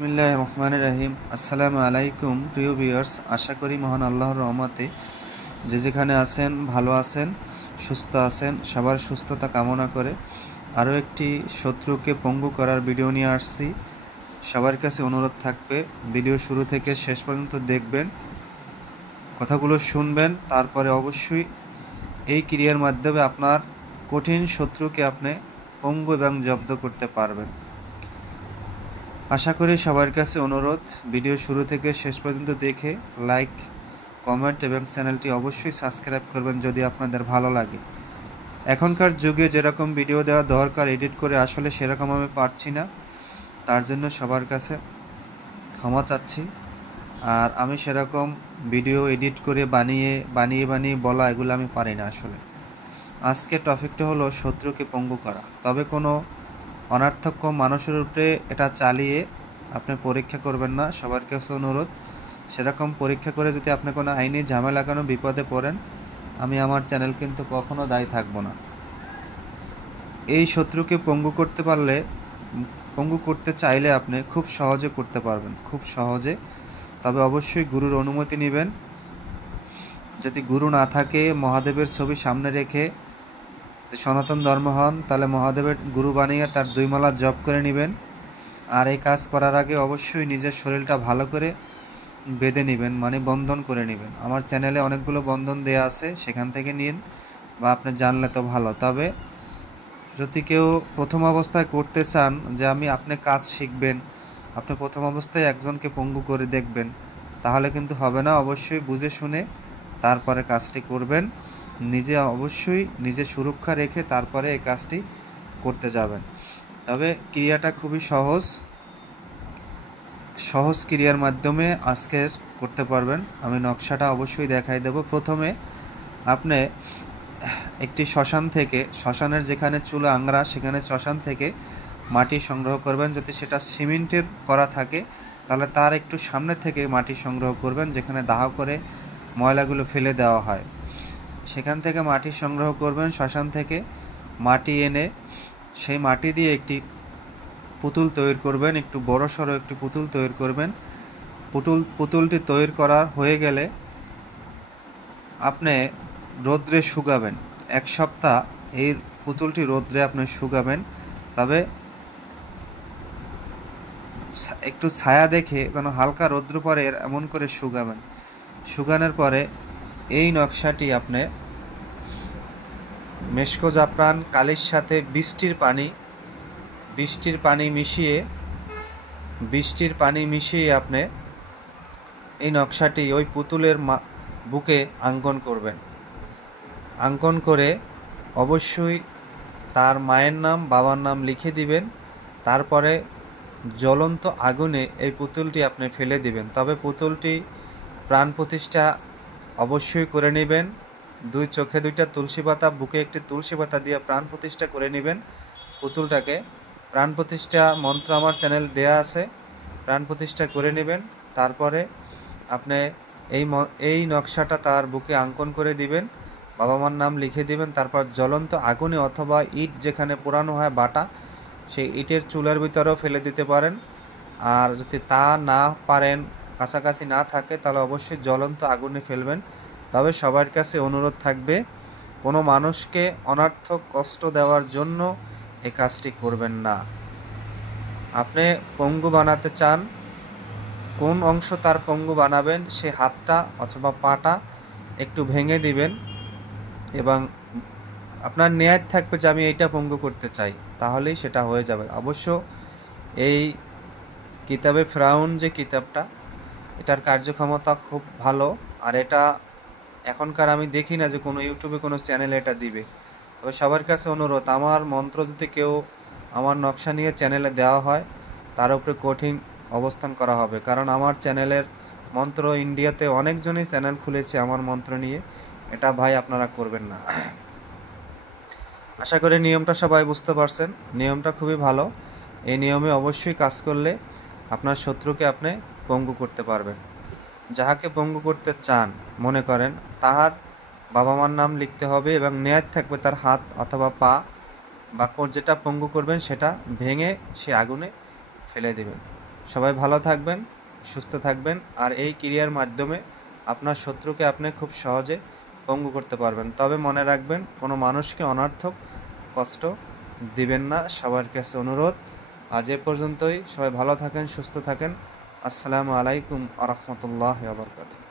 বিসমিল্লাহির রহমানির রহিম। আসসালামু আলাইকুম প্রিয় ভিউয়ার্স, আশা করি মহান আল্লাহর রহমতে যে যেখানে আছেন ভালো আছেন, সুস্থ আছেন। সবার সুস্থতা কামনা করে আরও একটি শত্রুকে পঙ্গু করার ভিডিও নিয়ে আসছি। সবার কাছে অনুরোধ থাকবে ভিডিও শুরু থেকে শেষ পর্যন্ত দেখবেন, কথাগুলো শুনবেন, তারপরে অবশ্যই এই ক্রিয়ার মাধ্যমে আপনার কঠিন শত্রুকে আপনি পঙ্গু এবং জব্দ করতে পারবেন। আশা করি সবার কাছে অনুরোধ ভিডিও শুরু থেকে শেষ পর্যন্ত দেখে লাইক, কমেন্ট এবং চ্যানেলটি অবশ্যই সাবস্ক্রাইব করবেন যদি আপনাদের ভালো লাগে। এখনকার যুগে যেরকম ভিডিও দেওয়া দরকার এডিট করে আসলে সেরকম আমি পারছি না, তার জন্য সবার কাছে ক্ষমা চাচ্ছি। আর আমি সেরকম ভিডিও এডিট করে বানিয়ে বলা এগুলো আমি পারি না আসলে। আজকে টপিকটা হলো শত্রুকে পঙ্গু করা। তবে কোনো অনার্থক মানুষের উপরে এটা চালিয়ে আপনি পরীক্ষা করবেন না, সবার কাছে অনুরোধ। সেরকম পরীক্ষা করে যদি আপনি কোনো আইনি ঝামেলা কোনো বিপদে পড়েন, আমি আমার চ্যানেল কিন্তু কখনো দায়ী থাকব না। এই শত্রুকে পঙ্গু করতে চাইলে আপনি খুব সহজে করতে পারবেন, খুব সহজে। তবে অবশ্যই গুরুর অনুমতি নেবেন। যদি গুরু না থাকে, মহাদেবের ছবি সামনে রেখে সনাতন ধর্ম হন, তাহলে মহাদেবের গুরু বানিয়ে তার 2 মালা জপ করে নেবেন। আর এই কাজ করার আগে অবশ্যই নিজের শরীরটা ভালো করে বেঁধে নেবেন, মানে বন্ধন করে নেবেন। আমার চ্যানেলে অনেকগুলো বন্ধন দেয়া আছে, সেখান থেকে নিন, বা আপনি জানলে তো ভালো। তবে যদি কেউ প্রথম অবস্থায় করতে চান যে আপনি কাজ শিখবেন, আপনি প্রথম অবস্থায় একজনকে পঙ্গু করে দেখবেন, তাহলে কিন্তু হবে না। অবশ্যই বুঝে শুনে তারপরে কাজটি করবেন। অবশ্যই নিজে সুরক্ষা রেখে তারপরে এই কাজটি করতে যাবেন। তবে ক্রিয়াটা খুবই সহজ ক্রিয়ার মাধ্যমে আজকের করতে পারবেন। আমি নকশাটা অবশ্যই দেখাই দেব। প্রথমে আপনি একটি শ্মশানের যেখানে চুলা আংরা, সেখানে শ্মশান থেকে মাটি সংগ্রহ করবেন। যদি সেটা সিমেন্টের করা থাকে তাহলে তার একটু সামনে থেকে মাটি সংগ্রহ করবেন, যেখানে দাহ করে ময়লাগুলো ফেলে দেওয়া হয়। সেখান থেকে মাটি সংগ্রহ করবেন। শ্মশান থেকে মাটি এনে সেই মাটি দিয়ে একটি পুতুল তৈরি করবেন, একটু বড় সড়ো একটি পুতুল তৈরি করবেন। পুতুলটি তৈরি করা হয়ে গেলে আপনি রোদ্রে শুকাবেন। 1 সপ্তাহ এই পুতুলটি রোদ্রে আপনি শুকাবেন। তবে একটু ছায়া দেখে, কোনো হালকা রৌদ্র পরে এমন করে শুকাবেন। শুকানোর পরে এই নকশাটি আপনি মেশকো জাফরান কালির সাথে বৃষ্টির পানি মিশিয়ে আপনি এই নকশাটি ওই পুতুলের বুকে অঙ্কন করবেন। অঙ্কন করে অবশ্যই তার মায়ের নাম, বাবার নাম লিখে দিবেন। তারপরে জ্বলন্ত আগুনে এই পুতুলটি আপনি ফেলে দিবেন। তবে পুতুলটি প্রাণ প্রতিষ্ঠা অবশ্যই করে নেবেন। 2 চোখে 2টা তুলসী পাতা, বুকে একটি তুলসী পাতা দিয়ে প্রাণ প্রতিষ্ঠা করে নেবেন পুতুলটাকে। প্রাণ প্রতিষ্ঠা মন্ত্র আমার চ্যানেল দেয়া আছে, প্রাণ প্রতিষ্ঠা করে নেবেন। তারপরে আপনি এই নকশাটা তার বুকে অঙ্কন করে দিবেন, বাবা মার নাম লিখে দিবেন। তারপর জ্বলন্ত আগুনে অথবা ইট যেখানে পোড়ানো হয় বাটা, সেই ইটের চুলার ভিতরেও ফেলে দিতে পারেন। আর যদি তা না পারেন, কাছাকাছি না থাকে, তাহলে অবশ্যই জ্বলন্ত আগুনে ফেলবেন। তবে সবার কাছে অনুরোধ থাকবে, কোনো মানুষকে অনর্থক কষ্ট দেওয়ার জন্য এই কাজটি করবেন না। আপনি পঙ্গু বানাতে চান, কোন অংশ তার পঙ্গু বানাবেন, সে হাতটা অথবা পাটা একটু ভেঙে দিবেন এবং আপনার নিয়ত থাকবে যে আমি এইটা পঙ্গু করতে চাই, তাহলেই সেটা হয়ে যাবে। অবশ্য এই কিতাবে ফেরাউন যে কিতাবটা, এটার কার্যক্ষমতা খুব ভালো। আর এটা এখনকার আমি দেখি না যে কোনো ইউটিউবে কোনো চ্যানেলে এটা দিবে। তবে সবার কাছে অনুরোধ, আমার মন্ত্র যদি কেউ আমার নকশা নিয়ে চ্যানেলে দেওয়া হয়, তার উপরে কঠিন অবস্থান করা হবে। কারণ আমার চ্যানেলের মন্ত্র ইন্ডিয়াতে অনেকজনই চ্যানেল খুলেছে আমার মন্ত্র নিয়ে। এটা ভাই আপনারা করবেন না। আশা করি নিয়মটা সবাই বুঝতে পারছেন। নিয়মটা খুবই ভালো। এই নিয়মে অবশ্যই কাজ করলে আপনার শত্রুকে আপনি পঙ্গু করতে পারবেন। যাহাকে পঙ্গু করতে চান মনে করেন, তাহার বাবা মার নাম লিখতে হবে এবং নিয়ত থাকবে তার হাত অথবা পা বা যেটা পঙ্গু করবেন সেটা ভেঙে সে আগুনে ফেলে দেবেন। সবাই ভালো থাকবেন, সুস্থ থাকবেন। আর এই ক্রিয়ার মাধ্যমে আপনার শত্রুকে আপনি খুব সহজে পঙ্গু করতে পারবেন। তবে মনে রাখবেন, কোনো মানুষকে অনর্থক কষ্ট দিবেন না। সবার কাছে অনুরোধ। আজ এ পর্যন্তই। সবাই ভালো থাকেন, সুস্থ থাকেন। আসসালামু আলাইকুম ওয়া রাহমাতুল্লাহি ওয়া বারাকাতুহু।